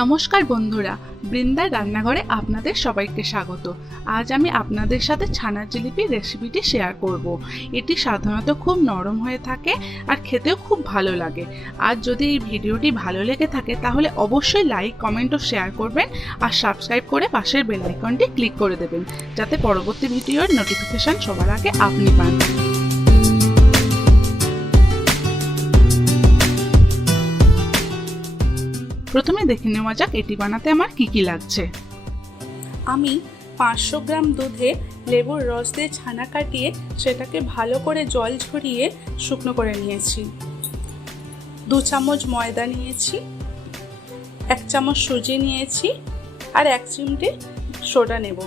নমস্কার বন্ধুরা, বৃন্দার রান্নাঘরে আপনাদের সবাইকে স্বাগত। আজ আমি আপনাদের সাথে ছানার জিলিপির রেসিপিটি শেয়ার করব। এটি সাধারণত খুব নরম হয়ে থাকে আর খেতেও খুব ভালো লাগে। আর যদি এই ভিডিওটি ভালো লেগে থাকে তাহলে অবশ্যই লাইক, কমেন্ট ও শেয়ার করবেন আর সাবস্ক্রাইব করে পাশের বেল আইকনটি ক্লিক করে দেবেন, যাতে পরবর্তী ভিডিওর নোটিফিকেশন সবার আগে আপনি পান। প্রথমে দেখে নেওয়া যাক এটি বানাতে আমার কি কি লাগছে। আমি 500 গ্রাম দুধে লেবুর রস দিয়ে ছানা কাটিয়ে সেটাকে ভালো করে জল ঝরিয়ে শুকনো করে নিয়েছি। 2 চামচ ময়দা নিয়েছি, 1 চামচ সুজি নিয়েছি আর 1 চিমটে সোডা নেব।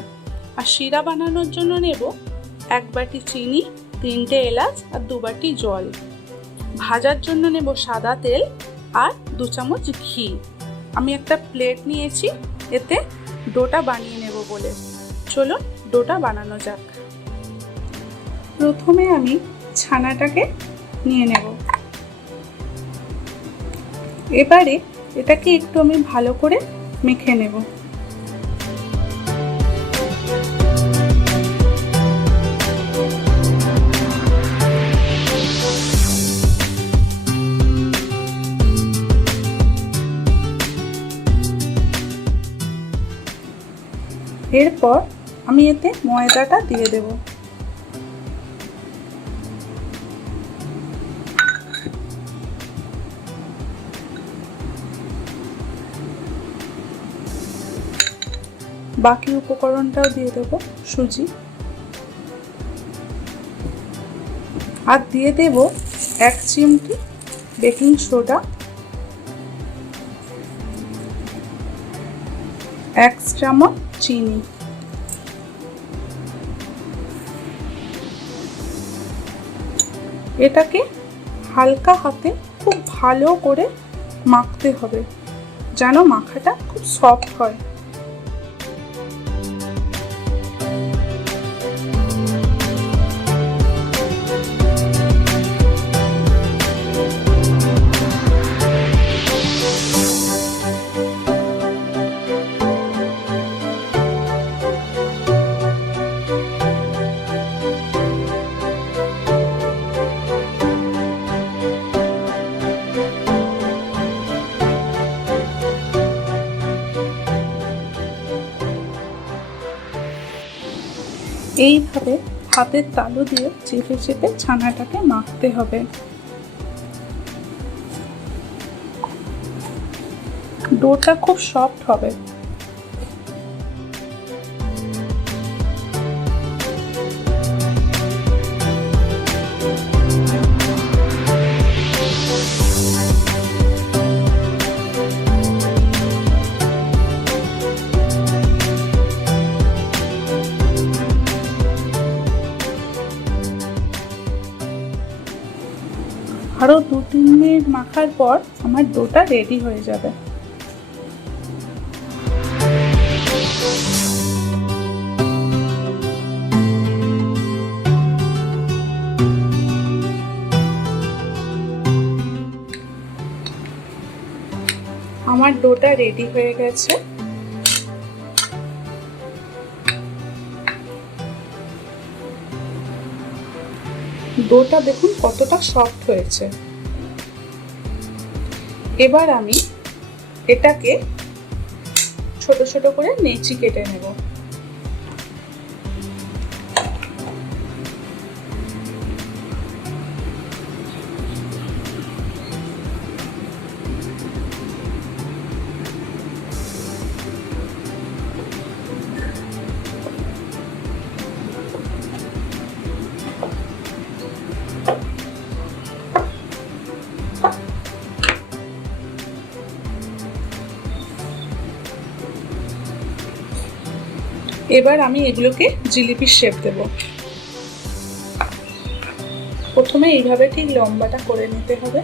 আর শিরা বানানোর জন্য নেব 1 বাটি চিনি, 3টে এলাচ আর 2 বাটি জল। ভাজার জন্য নেব সাদা তেল আর 2 চামচ ঘি। আমি একটা প্লেট নিয়েছি, এতে ডোটা বানিয়ে নেব বলে। চলো ডোটা বানানো যাক। প্রথমে আমি ছানাটাকে নিয়ে নেব। এবারে এটাকে একটু আমি ভালো করে মেখে নেব। এরপর আমি এতে ময়দাটা দিয়ে দেব। বাকি উপকরণটাও দিয়ে দেব, সুজি, আর দিয়ে দেব 1 চিমটি বেকিং সোডা, 1 চামচ চিনি। এটাকে হালকা হাতে খুব ভালো করে মাখতে হবে, যেন মাখাটা খুব সফট হয়। এইভাবে হাতের তালু দিয়ে চেপে চেপে ছানাটাকে মাখতে হবে। ডোটা খুব সফট হবে। আরো 2-3 মিনিট মাখার পর আমার ডোটা রেডি হয়ে যাবে। আমার ডোটা রেডি হয়ে গেছে। ডোটা দেখুন কতটা সফট হয়েছে। এবার আমি এটাকে ছোট ছোট করে নেচি কেটে নেব। এবার আমি এগুলোকে জিলিপির শেপ দেব। প্রথমে এইভাবে ঠিক লম্বাটা করে নিতে হবে।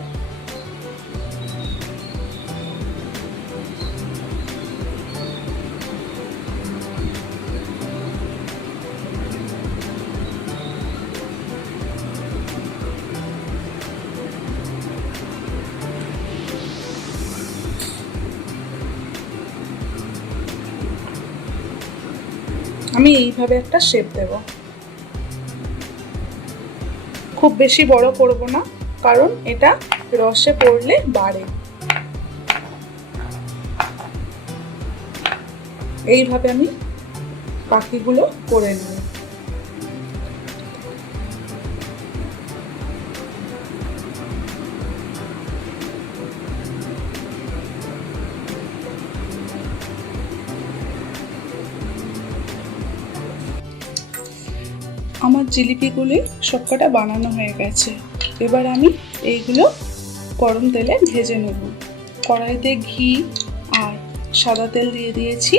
আমি এইভাবে একটা শেপ দেব। খুব বেশি বড় করব না, কারণ এটা রসে পড়লে বাড়ে। এইভাবে আমি বাকিগুলো করে নেব। আমার জিলিপিগুলি সবকটা বানানো হয়ে গেছে। এবার আমি এইগুলো গরম তেলে ভেজে নেব। কড়াইতে ঘি আর সাদা তেল দিয়ে দিয়েছি।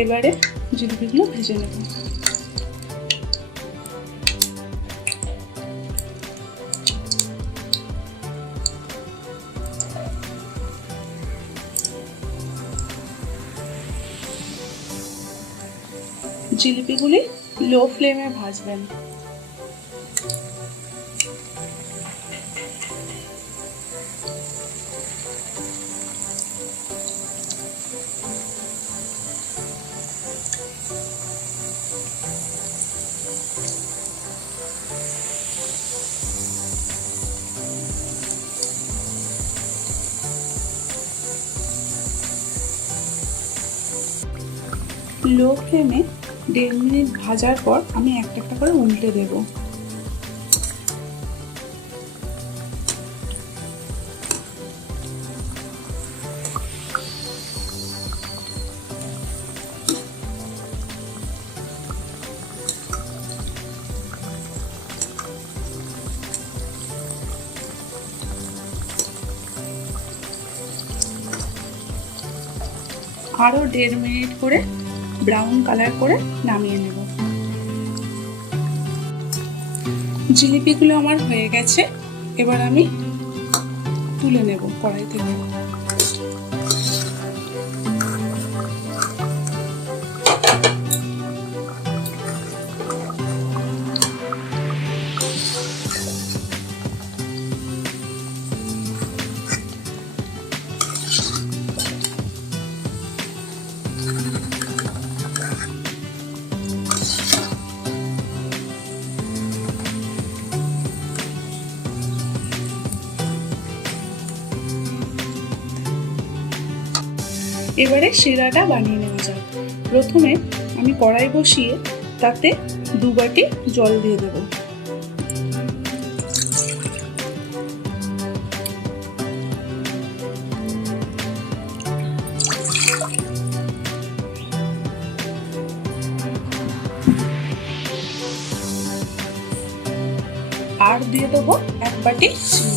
এবারে জিলিপিগুলো ভেজে নেব। জিলিপিগুলি লো ফ্লেমে ভাজবেন। লো ফ্লেমে 1.5 মিনিট ভাজার পর আমি একটা একটা করে উল্টে দেব। আরো 1.5 মিনিট করে ব্রাউন কালার করে নামিয়ে নেব। জিলিপিগুলো আমার হয়ে গেছে। এবার আমি তুলে নেব কড়াই থেকে। এবারে শিরাটা বানিয়ে নেওয়া যাক। প্রথমে আমি কড়াই বসিয়ে তাতে 2 বাটি জল দিয়ে দেব। আর দিয়ে দেবো 1 বাটি চিনি।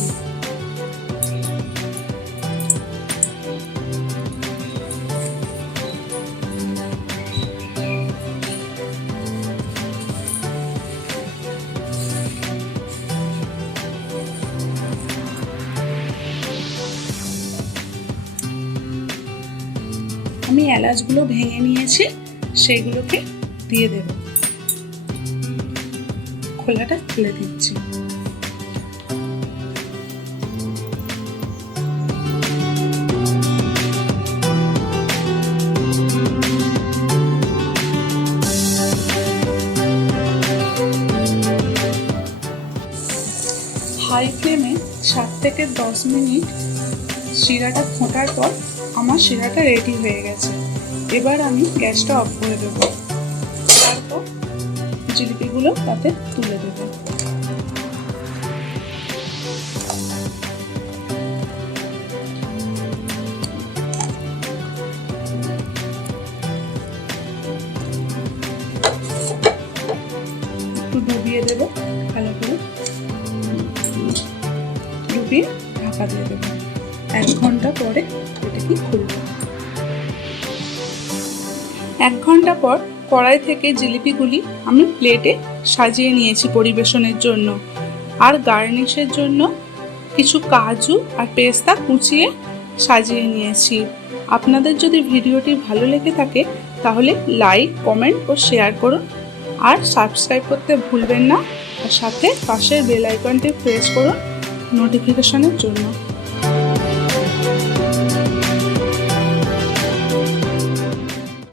আমি এলাচগুলো ভেঙে নিয়েছি, সেগুলোকে দিয়ে দেব। খোলাটা খুলে দিচ্ছি। হাই ফ্লেমে 7 থেকে 10 মিনিট শিরাটা ফোটার পর আমার শিরাটা রেডি হয়ে গেছে। এবার আমি গ্যাসটা অফ করে দেব। তারপর জিলিপিগুলো তাতে তুলে দেব। একটু ডুবিয়ে দেব, ভালো করে ডুবিয়ে ঢাকা দিয়ে দেবো। 1 ঘন্টা পরে এটাকে খুলব। 1 ঘন্টা পর কড়াই থেকে জিলিপিগুলি আমি প্লেটে সাজিয়ে নিয়েছি পরিবেশনের জন্য। আর গার্নিশের জন্য কিছু কাজু আর পেস্তা কুচিয়ে সাজিয়ে নিয়েছি। আপনাদের যদি ভিডিওটি ভালো লেগে থাকে তাহলে লাইক, কমেন্ট ও শেয়ার করুন। আর সাবস্ক্রাইব করতে ভুলবেন না। আর সাথে পাশের বেল আইকনটি প্রেস করুন নোটিফিকেশনের জন্য।